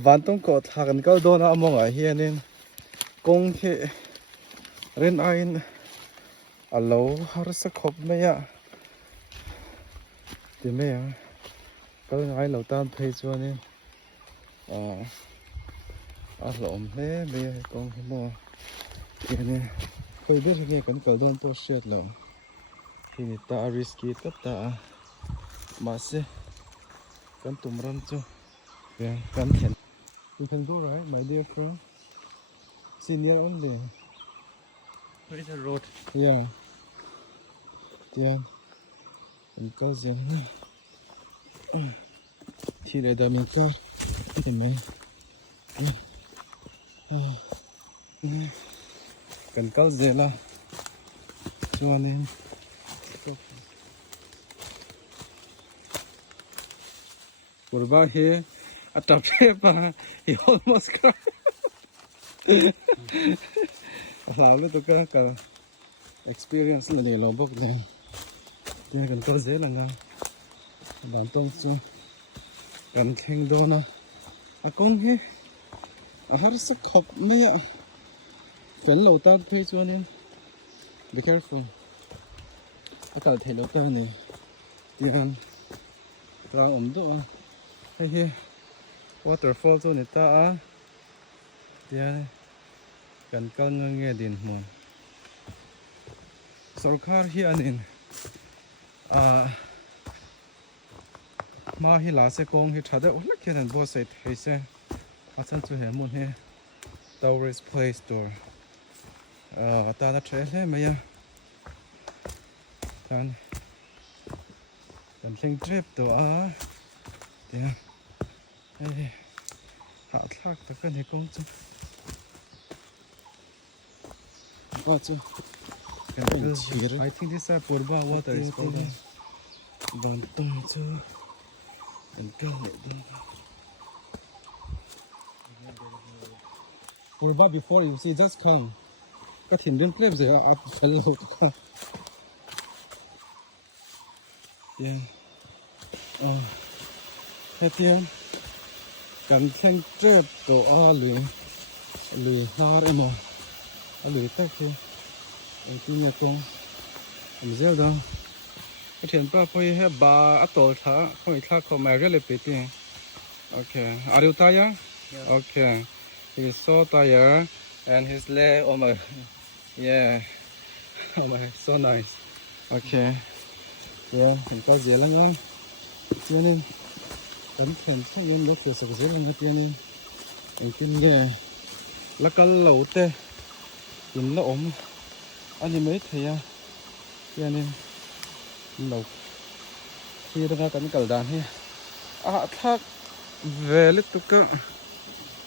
Vantawng ko thakan kal do na among a hianin kong he ren ain alo har sa khop meya ti meya kal ngai lo tan thei chuanin a hlom hle meya kong mo hianin khoi ber hi kan kal don to shet lo hini ta risky ta ta ma se kan tumram chu kan khen. You can go right, my dear friend. Senior only. Where is the road? Yeah. Yeah. And goes in. Thì để đợi mình ca. Cái này. Cần câu dễ là. Cho nên. What about here? At top shape, he almost cried. Làm lúc tôi có experience là nhiều lâu bốc này, nên cần có dễ là ngang. Bản tông xuống, cần khen đô nó, con he, hết sức khóc này ạ. Phần lâu ta thuê cho nên, be careful. Cả thể lâu ta này, tiền, rau ẩm độ, he. Waterfall cho người ta tiền cần cân nghe điện mòn sarkar hi anin ma hi la se kong hi thada ula khen bo se thei se achan chu he mun he tourist place store ta da tre he maya tan thing trip to tiền hạ thác ta cần hay công chứ chứ I think this is Purba water is Purba. Vantawng chứ and go Purba before you see just come cái thìn đến clip rồi up phần lột yeah hết tiền cần khen trip tổ lười har em à lười tách thì anh cứ nghe con em gieo đâu cái thiền ba phải hết ba at tổ thả không thả không mà rất là bể tiền okay are you tired okay he's so tired and his leg oh my yeah oh my so nice okay yeah mình có gì lắm á cho nên cẩn thận không nên lấy cửa sổ dưới lên cái tiền đi anh tin nghe là cái lẩu tê nhìn nó ốm anh thì mấy thầy cho nên lẩu khi ra cẩn cẩn đàn he thác về lít tục cơ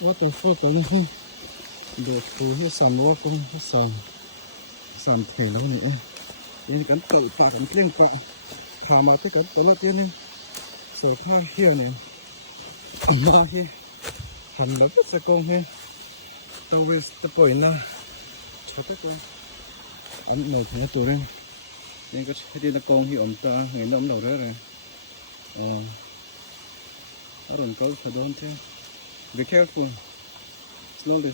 waterfall tới nữa được từ cái sàn quá cũng sàn thầy lâu này đây cẩn cẩn phá cẩn liên cọ thả mà tới cẩn tới là tiền đi sờ pha here này ma hi hầm nó rất là công he tàu về tập bơi na cho cái con ấm này thì nó tuổi đây nên cái đi là công hi ẩm ta ngày nó ẩm đầu đó rồi ở đồn câu thật đôn thế be careful slowly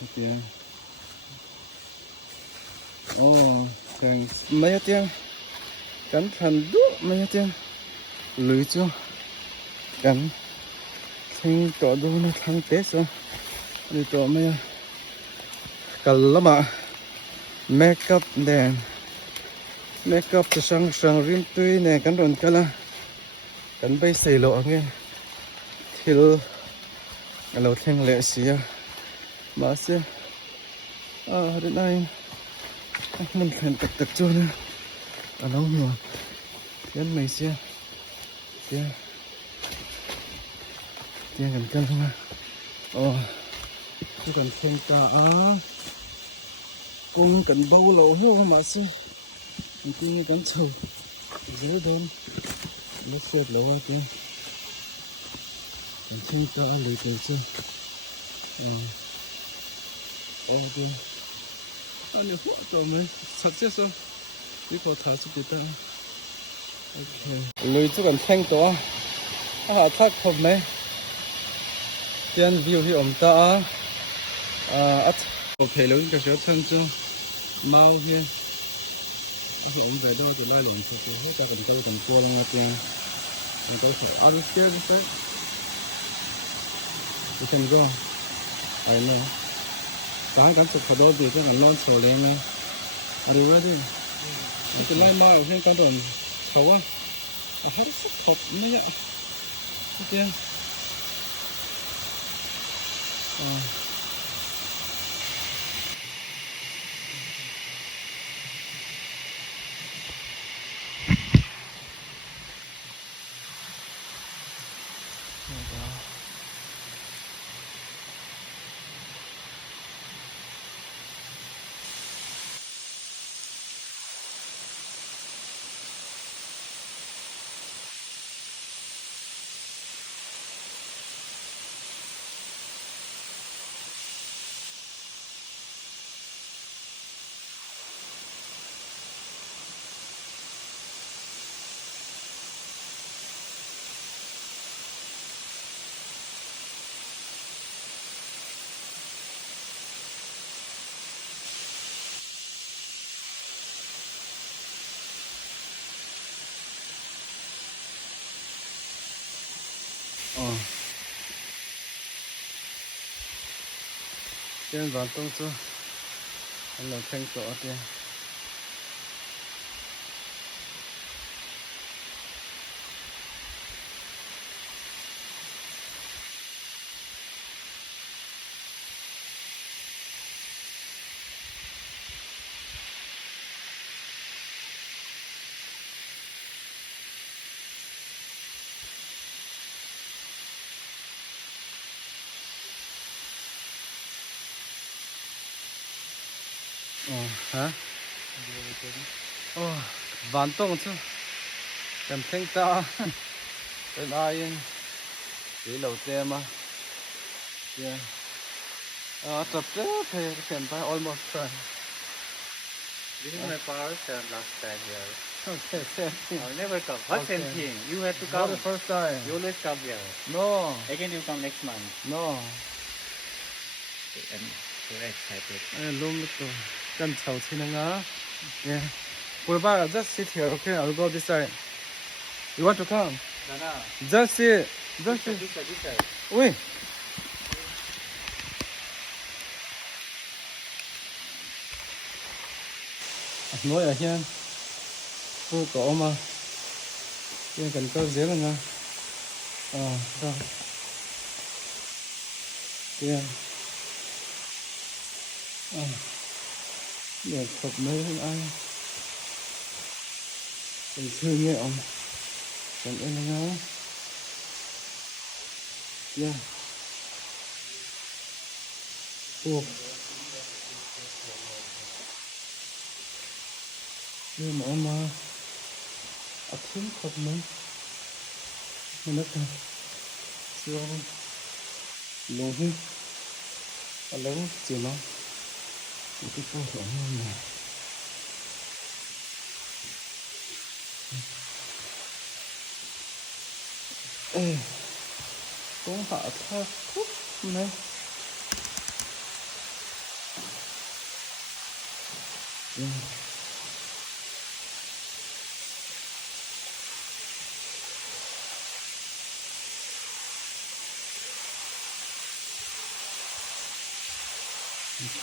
okay thanks mấy tiếng cẩn thận đuốc mấy tiếng lưới chưa cẩn thằng tọa đồ nó thằng tết sao đi tọa mấy cần lắm ạ make up đèn make up cho sang rim tươi này cẩn thận cái là cẩn bay xì lộ nghe thiếu lộ thằng lệ xì mà xem đến đây mình cần tập cho nữa nấu nhiều đến mày xem tiền cần cân không chỉ cần thêm cả cũng cần bao lâu hết mà xem mình cứ như cần sầu dễ đơn nó xếp lâu quá tiền cần thêm cả lấy tiền chưa tiền anh nhớ cho mình sạch sẽ sao đi qua thả xuống đi ta okay lưới chú cần thanh to thác khop mấy tiền view hi ta khop thấy lớn cái số thân cho mau hi về đó từ lai lồng khop hết cả cần câu là tiền cần câu khop out of here this way you can go I know sáng cảm xúc khá đó thì chắc là non sầu lên này are you ready từ lai mau ở trên con đường khẩu á hết sức khop như vậy tiền tiền Vantawng cho anh là thanh tọa tiền hả Vantawng chứ cầm thanh ta bên ai chỉ đầu tiên mà yeah tập trước thì hiện tại almost done. This is my first and last time here. Okay, same thing. I'll never come. What Okay. same thing? You have to Not come. the first time. You always come here. No, Again, you come next month. no. I'm so excited. Lum to can chào thiên nga. Yeah. What about just sit here? Okay, I'll go this side. You want to come? Nana, Just sit. Just this sit. side, this side. Ui. Nói ở here. Cô có mà. Here cần câu dễ nga. Rồi. Here. Để khóc mấy ai. Mình thương nghe ông. Cảm ơn nga. Yeah. Nhưng mà em thím khóc mấy. Mình nói rằng chưa luôn hết. Lớn chiều nó. Cái câu hỏi này. Cũng hạ thác khúc này.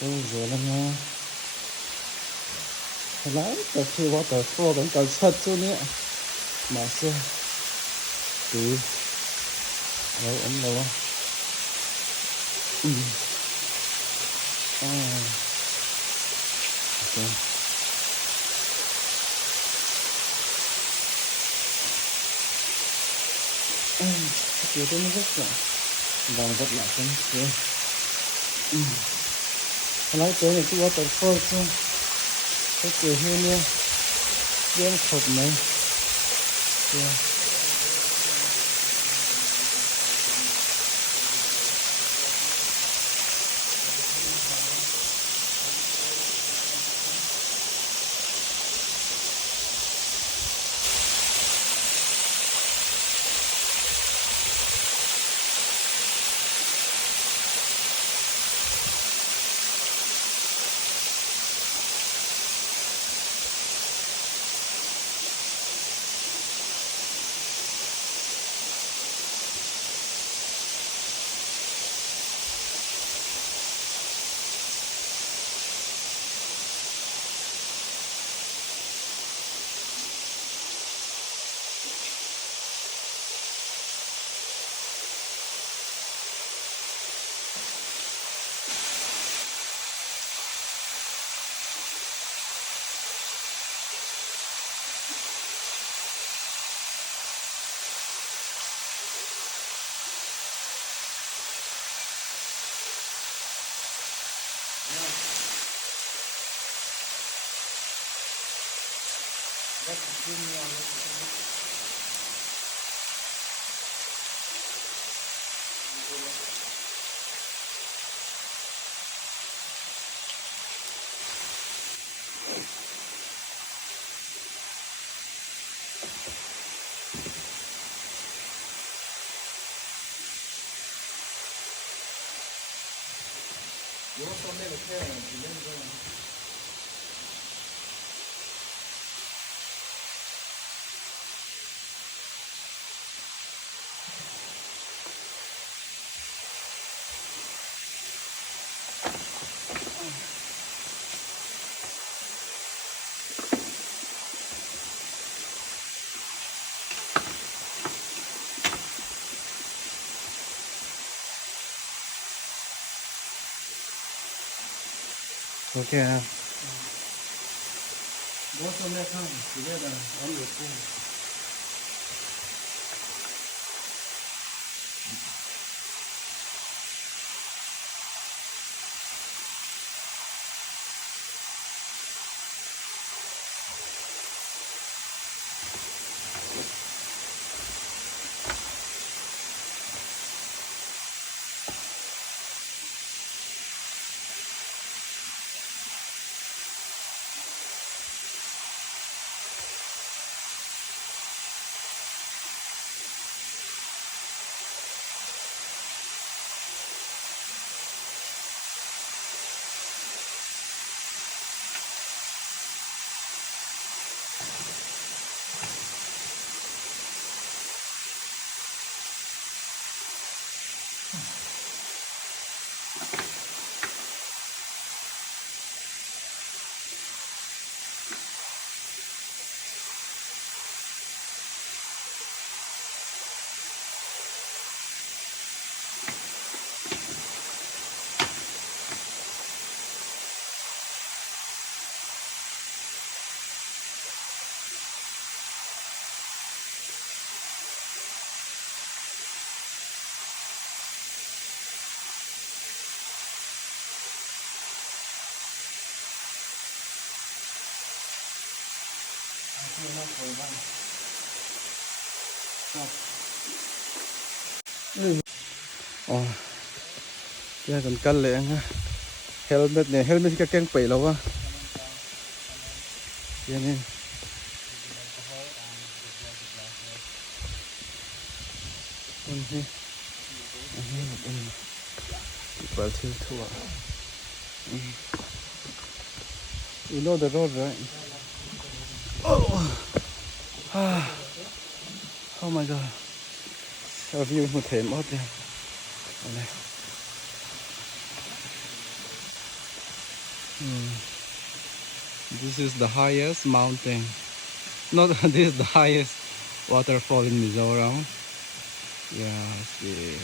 Câu rồi là nha. Lái từ khi waterfall vẫn còn sạch cho nè. Mà xe. Từ. Rồi ấm đâu. Okay. Kiểu tôi nó rất là vàng rất là phấn khởi. Lái tới này cái waterfall cho cái kiểu như nha đen khổng này. Okay. What's on that time? Together on the spoon. Oh, ya cần cân lệ nha. Helmet này, helmet cái keng pay lâu à. Ya nên. Well, tour. You know the road, right? Oh my God. A view một thể mất đi. This is the highest mountain. Not this is the highest waterfall in Mizoram. Yeah, see.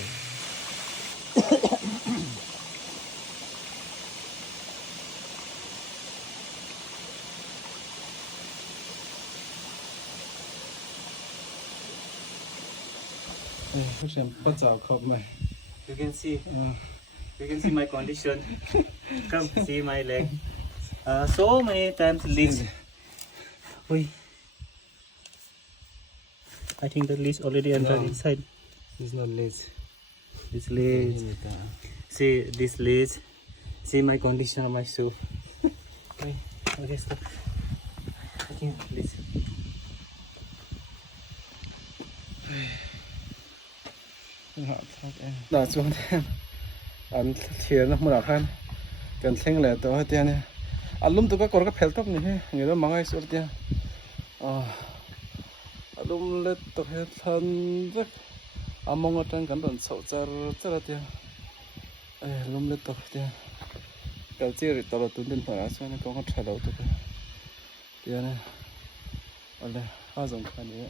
You can see. You can see my condition. Come see my leg. So many times leech. Wait. I think the leech already entered inside. It's not leech. This leech. See this leech. See my condition of my shoe. Wait. Okay, stop. I think leech. Đã xuống thêm ăn thiệt nó mua khăn cần xem lại tôi tiền này ăn lum tôi có còn cái phèn tóc này người đó mang ai xuống tiền ăn lum lên tôi hết thân rất mong ở trong cảnh đoạn sầu rất là tiền lum lên tôi tiền cái gì thì tôi là tuần tiền phải xuống nó có trái đầu tôi tiền này ở đây dùng cái này